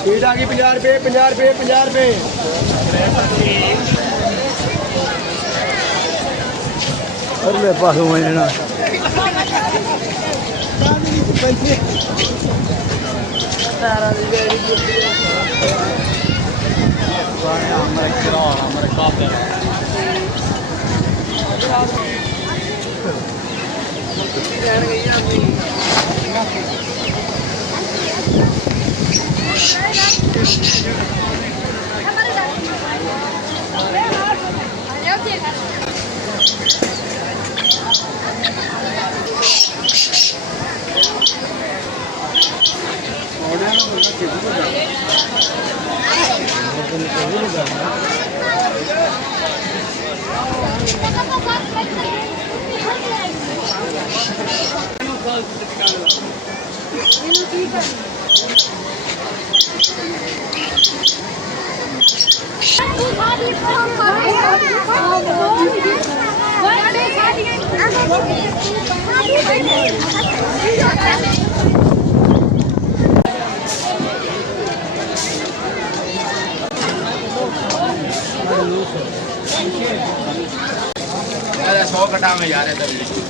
Speed आ गई 50 रुपये 50 रुपये 50 रुपये। अरे पास मैंने ना अरे 100 कटा में जा रहे थे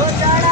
Go,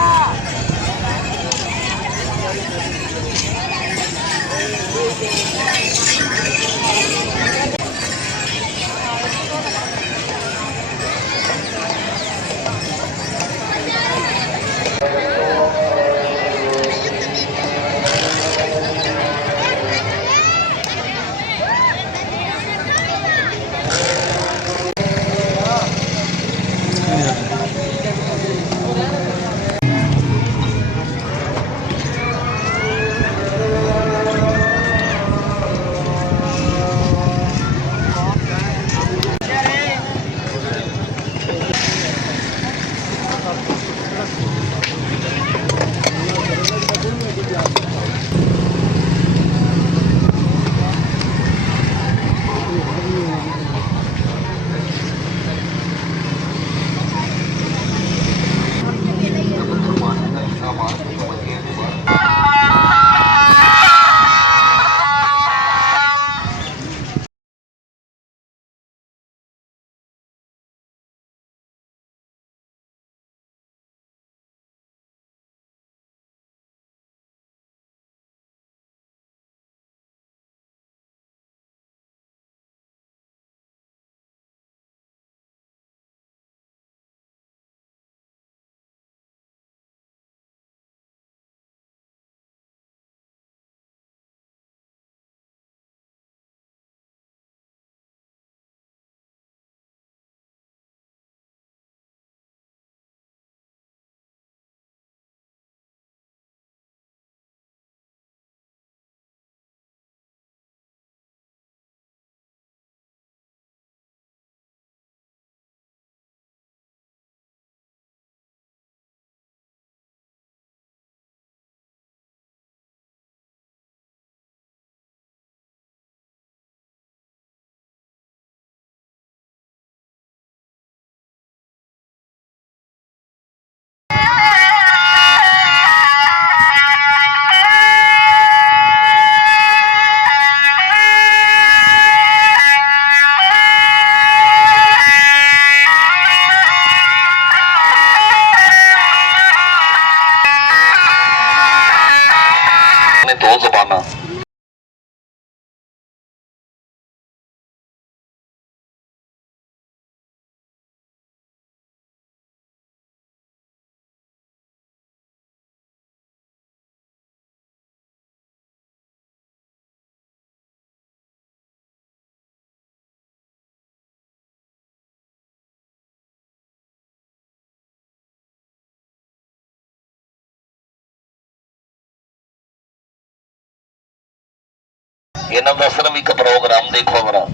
ਇਹਨਾਂ ਦਾ ਸਿਰਫ ਇੱਕ ਪ੍ਰੋਗਰਾਮ ਦੇਖੋ ਬਰਾ।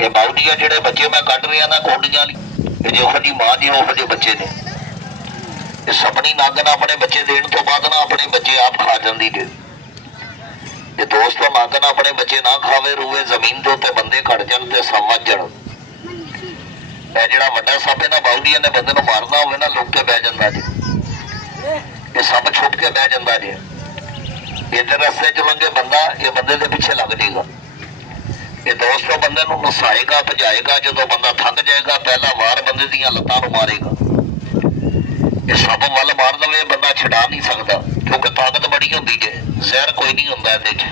ਇਹ ਬਾਉਡੀਆ ਜਿਹੜੇ ਬੱਚੇ ਮੈਂ ਕੱਢ ਰਿਹਾ ਨਾ ਕੋਡੀਆਂ ਲਈ, ਇਹ ਜਿਹੋ ਜਿਹੀ ਮਾਂ ਦੀ ਉਹੋ ਜਿਹੇ ਬੱਚੇ ਨੇ। ਇਹ ਸਪਣੀ ਨਾਗਨ ਆਪਣੇ ਬੱਚੇ ਦੇਣ ਤੋਂ ਬਾਅਦ ਨਾ ਆਪਣੇ ਬੱਚੇ ਆਪ ਖਾ ਜਾਂਦੀ ਜੇ। ਇਹ ਦੋਸਤੋ ਨਾਗਨ ਆਪਣੇ ਬੱਚੇ ਨਾ ਖਾਵੇ ਰੂਵੇ, ਜ਼ਮੀਨ ਦੇ ਉੱਤੇ ਬੰਦੇ ਘੜ ਜਾਣ ਤੇ ਸਭ ਵੱਜ ਜਾਣ। ਇਹ ਜਿਹੜਾ ਵੱਡਾ ਸੱਪ ਇਹਨਾਂ ਬਾਉਡੀਆਂ ਨੇ ਬੰਦੇ ਨੂੰ ਮਾਰਨਾ ਹੋਵੇ ਨਾ, ਲੁੱਕ ਕੇ ਬਹਿ ਜਾਂਦਾ ਜੀ। ਇਹ ਸੱਪ ਛੁੱਟ ਕੇ ਬਹਿ ਜਾਂਦਾ ਜੀ। ਇਹਦੇ ਰਸਤੇ ਚ ਲੰਘੇ ਬੰਦਾ, ਇਹ ਬੰਦੇ ਦੇ ਪਿੱਛੇ ਲੱਗ ਜਾਏਗਾ। ਇਹ ਦੋਸਤੋ ਬੰਦੇ ਨੂੰ ਨਸਾਏਗਾ, ਭਜਾਏਗਾ। ਜਦੋਂ ਬੰਦਾ ਥੱਕ ਜਾਏਗਾ ਪਹਿਲਾ ਵਾਰ ਬੰਦੇ ਦੀਆਂ ਲੱਤਾਂ ਨੂੰ ਮਾਰੇਗਾ। ਇਹ ਸੱਪ ਵੱਲ ਮਾਰ ਦਵੇ ਬੰਦਾ ਛਡਾ ਨਹੀਂ ਸਕਦਾ, ਕਿਉਂਕਿ ਤਾਕਤ ਬੜੀ ਹੁੰਦੀ ਜੇ। ਜ਼ਹਿਰ ਕੋਈ ਨਹੀਂ ਹੁੰਦਾ ਇਹਦੇ ਚ।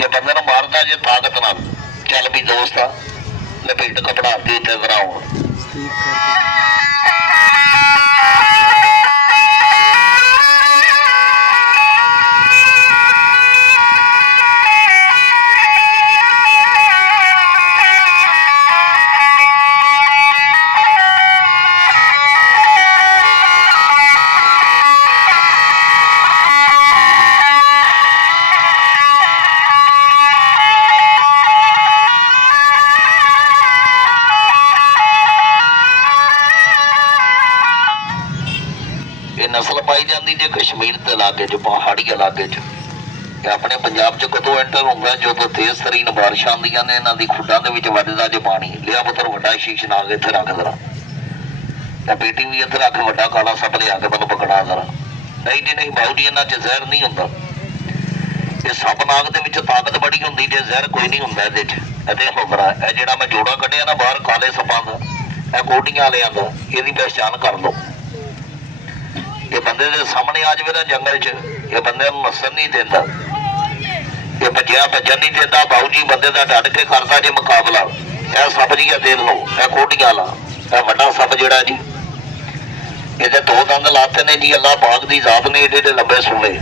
ਇਹ ਬੰਦੇ ਨੂੰ ਮਾਰਦਾ ਜੇ ਤਾਕਤ ਨਾਲ। ਚੱਲ ਵੀ ਦੋਸਤਾ ਲਪੇਟ ਕਪੜਾ ਦੇ ਤੇ ਜ਼ਰਾਉ ਨਸਲ ਪਾਈ ਜਾਂਦੀ ਜੇ ਕਸ਼ਮੀਰ ਦੇ ਇਲਾਕੇ ਚ, ਪਹਾੜੀ ਇਲਾਕੇ ਚ। ਇਹ ਆਪਣੇ ਪੰਜਾਬ ਚ ਕਦੋਂ ਐਂਟਰ ਹੁੰਦਾ? ਜਦੋਂ ਤੇਜ਼ ਤਰੀਨ ਬਾਰਿਸ਼ਾਂ ਆਉਂਦੀਆਂ ਨੇ, ਇਹਨਾਂ ਦੀ ਖੁੱਡਾਂ ਦੇ ਵਿੱਚ ਵੱਜਦਾ ਜੇ ਪਾਣੀ। ਲਿਆ ਪੁੱਤਰ ਵੱਡਾ ਸ਼ੀਸ਼ ਨਾਗ ਇੱਥੇ ਰੱਖ ਜ਼ਰਾ। ਇਹ ਬੇਟੀ ਵੀ ਇੱਥੇ ਰੱਖ, ਵੱਡਾ ਕਾਲਾ ਸੱਪ ਲਿਆ ਕੇ ਮੈਨੂੰ ਪਕੜਾ ਜ਼ਰਾ। ਨਹੀਂ ਜੀ ਨਹੀਂ, ਬਾਉਡੀ ਇਹਨਾਂ ਚ ਜ਼ਹਿਰ ਨਹੀਂ ਹੁੰਦਾ। ਇਹ ਸੱਪ ਨਾਗ ਦੇ ਵਿੱਚ ਤਾਕਤ ਬੜੀ ਹੁੰਦੀ ਜੇ, ਜ਼ਹਿਰ ਕੋਈ ਨਹੀਂ ਹੁੰਦਾ ਇਹਦੇ ਚ। ਇਹਦੇ ਹੋਗਰਾ ਇਹ ਜਿਹੜਾ ਮੈਂ ਜੋੜਾ ਕੱਢਿਆ ਨਾ ਬਾਹਰ ਕਾਲੇ ਸੱਪਾਂ ਦਾ, ਇਹ ਕੋਟੀਆਂ ਵਾਲਿਆਂ ਦਾ, ਇਹਦੀ ਪਹਿਚਾਣ ਕਰ ਲਓ। ਇਹ ਬੰਦੇ ਦੇ ਸਾਹਮਣੇ ਆ ਜਾਵੇ ਨਾ ਜੰਗਲ 'ਚ, ਇਹ ਬੰਦੇ ਨੂੰ ਨਸਣ ਨਹੀਂ ਦਿੰਦਾ। ਇਹ ਭੱਜਿਆ ਭੱਜਣ ਨਹੀਂ ਦਿੰਦਾ। ਬਾਊ ਜੀ ਬੰਦੇ ਦਾ ਡੱਟ ਕੇ ਕਰਦਾ ਜੇ ਮੁਕਾਬਲਾ। ਇਹ ਸੱਪ ਜੀ ਦੇਖ ਲਓ, ਇਹ ਕੋਟੀਆਂ ਵਾਲਾ, ਇਹ ਵੱਡਾ ਸੱਪ ਜਿਹੜਾ ਜੀ, ਇਹਦੇ 2 ਦੰਦ ਲਾਤੇ ਨੇ ਜੀ। ਅੱਲਾ ਪਾਕ ਦੀ ਜ਼ਾਤ ਨੇ ਇਹਦੇ ਲੰਬੇ ਸੂਏ।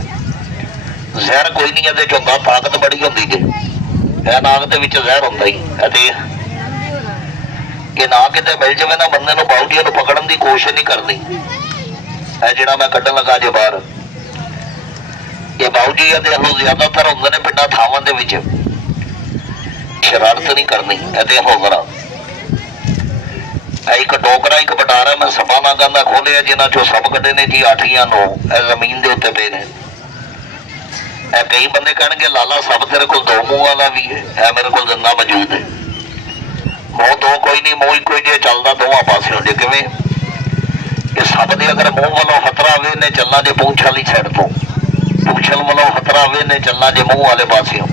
ਜ਼ਹਿਰ ਕੋਈ ਨਹੀਂ ਇਹਦੇ 'ਚ ਹੁੰਦਾ, ਤਾਕਤ ਬੜੀ ਹੁੰਦੀ ਜੇ। ਇਹ ਨਾਗ ਦੇ ਵਿੱਚ ਜ਼ਹਿਰ ਹੁੰਦਾ ਹੀ। ਅਤੇ ਇਹ ਨਾ ਕਿਤੇ ਮਿਲ ਜਾਵੇ ਨਾ ਬੰਦੇ ਨੂੰ, ਬਾਊ ਜੀ ਨੂੰ ਪਕੜਨ ਦੀ ਕੋਸ਼ਿਸ਼ ਨਹੀਂ ਕਰਦੀ। ਇਹ ਜਿਹੜਾ ਮੈਂ ਕੱਢਣ ਲੱਗਾ ਜੇ ਬਾਹਰ, ਇਹ ਬਾਊ ਜੀ ਦੇਖ ਲਓ ਜ਼ਿਆਦਾਤਰ ਹੁੰਦੇ ਨੇ ਪਿੰਡਾਂ ਥਾਵਾਂ ਦੇ ਵਿੱਚ। ਸ਼ਰਾਰਤ ਨਹੀਂ ਕਰਨੀ। ਇਹਦੇ ਹੋਗਰਾ ਇੱਕ ਡੋਕਰਾ, ਇੱਕ ਬਟਾਰਾ ਮੈਂ ਸੱਪਾਂ ਨਾਗਾਂ ਦਾ ਖੋਲਿਆ, ਜਿਨ੍ਹਾਂ ਚੋਂ ਸੱਪ ਕੱਢੇ ਨੇ ਜੀ 8 9। ਇਹ ਜ਼ਮੀਨ ਦੇ ਉੱਤੇ ਪਏ ਨੇ। ਇਹ ਕਈ ਬੰਦੇ ਕਹਿਣਗੇ ਲਾਲਾ ਸੱਪ ਤੇਰੇ ਕੋਲ 2 ਮੂੰਹ ਵਾਲਾ ਵੀ ਹੈ। ਇਹ ਮੇਰੇ ਕੋਲ ਦੰਦਾ ਮੌਜੂਦ ਹੈ। ਮੂੰਹ 2 ਕੋਈ ਨਹੀਂ, ਮੂੰਹ ਇੱਕੋ ਜੇ ਚੱਲਦਾ ਦੋਵਾਂ ਪਾਸਿਓਂ। ਜੇ ਕਿਵੇਂ? ਇਹ ਸੱਪ ਦੇ ਅਗਰ ਮੂੰਹ ਵੱਲੋਂ ਖਤਰਾ ਹੋਵੇ ਨੇ ਚੱਲਣਾ ਜੇ ਪੂੰਛ ਵਾਲੀ ਸਾਈਡ ਤੋਂ, ਪੂੰਛਲ ਵੱਲੋਂ ਖਤਰਾ ਹੋਵੇ ਨੇ ਚੱਲਣਾ ਜੇ ਮੂੰਹ ਵਾਲੇ ਪਾਸਿਓਂ।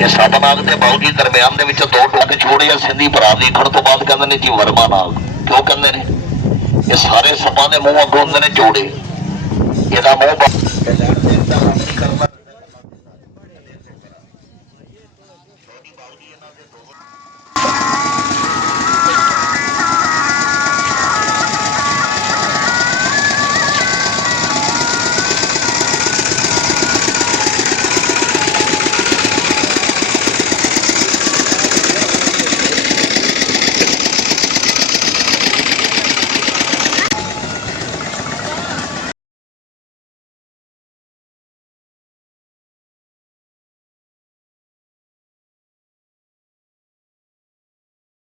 ਇਹ ਸੱਪ ਨਾਗ ਦੇ ਬਾਊ ਜੀ ਦਰਮਿਆਨ ਦੇ ਵਿੱਚ 2 ਟੁੱਕ ਛੋੜੇ ਆ। ਸਿੰਧੀ ਭਰਾ ਦੇਖਣ ਤੋਂ ਬਾਅਦ ਕਹਿੰਦੇ ਨੇ ਜੀ ਵਰਮਾ ਨਾਗ। ਕਿਉਂ ਕਹਿੰਦੇ ਨੇ? ਇਹ ਸਾਰੇ ਸੱਪਾਂ ਦੇ ਮੂੰਹ ਅੱਗੋਂ ਹੁੰਦੇ ਨੇ ਚੌੜੇ। ਇਹਦਾ ਮੂੰਹ